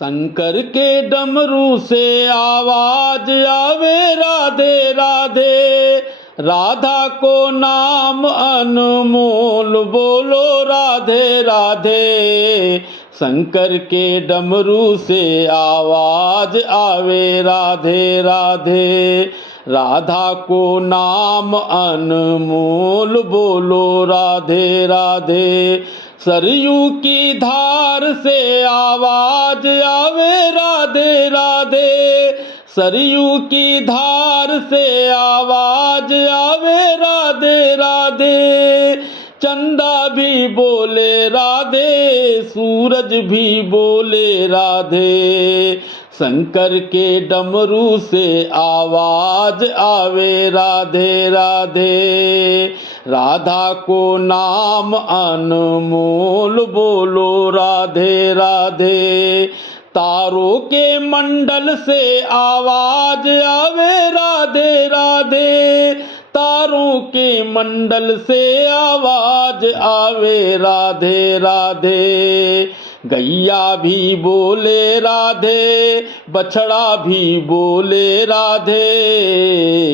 शंकर के डमरू से आवाज आवे राधे राधे, राधा को नाम अनमोल बोलो राधे राधे। शंकर के डमरू से आवाज आवे राधे राधे, राधा को नाम अनमोल बोलो राधे राधे। सरयू की धार से आवाज आवे राधे राधे, सरयू की धार से आवाज आवे राधे राधे। चंदा भी बोले राधे, सूरज भी बोले राधे, शंकर के डमरू से आवाज आवे राधे राधे। राधा को नाम अनमोल बोलो राधे राधे। तारों के मंडल से आवाज आवे राधे राधे, तारों के मंडल से आवाज आवे राधे राधे। गैया भी बोले राधे, बछड़ा भी बोले राधे,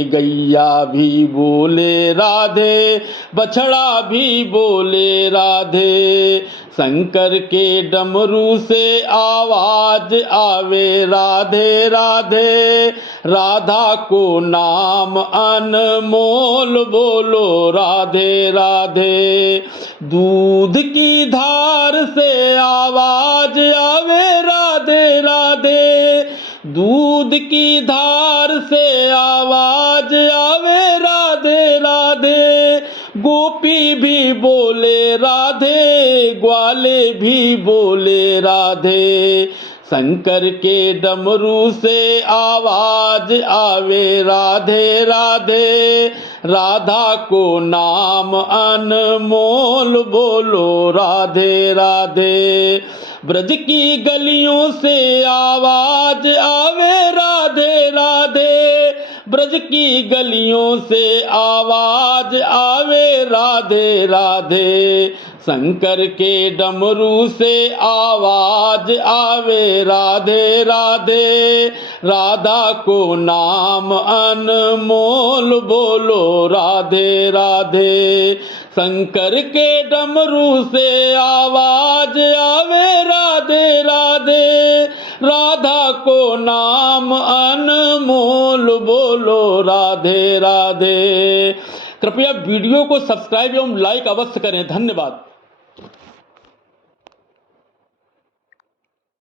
गैया भी बोले राधे, बछड़ा भी बोले राधे। शंकर के डमरू से आवाज आवे राधे राधे, राधा को नाम अनमोल बोलो राधे राधे। दूध की धार से आवाज आवे राधे राधे, दूध की धार से आवाज आवे राधे राधे। गोपी भी बोले राधे, ग्वाले भी बोले राधे, शंकर के डमरू से आवाज आवे राधे राधे। राधा को नाम अनमोल बोलो राधे राधे। ब्रज की गलियों से आवाज आवे राधे राधे, ब्रज की गलियों से आवाज आवे राधे राधे। शंकर के डमरू से आवाज आवे राधे राधे, राधा को नाम अनमोल बोलो राधे राधे। शंकर के डमरू से आवाज आवे राधे राधे, राधा को नाम अनमोल बोलो राधे राधे। कृपया वीडियो को सब्सक्राइब एवं लाइक अवश्य करें। धन्यवाद।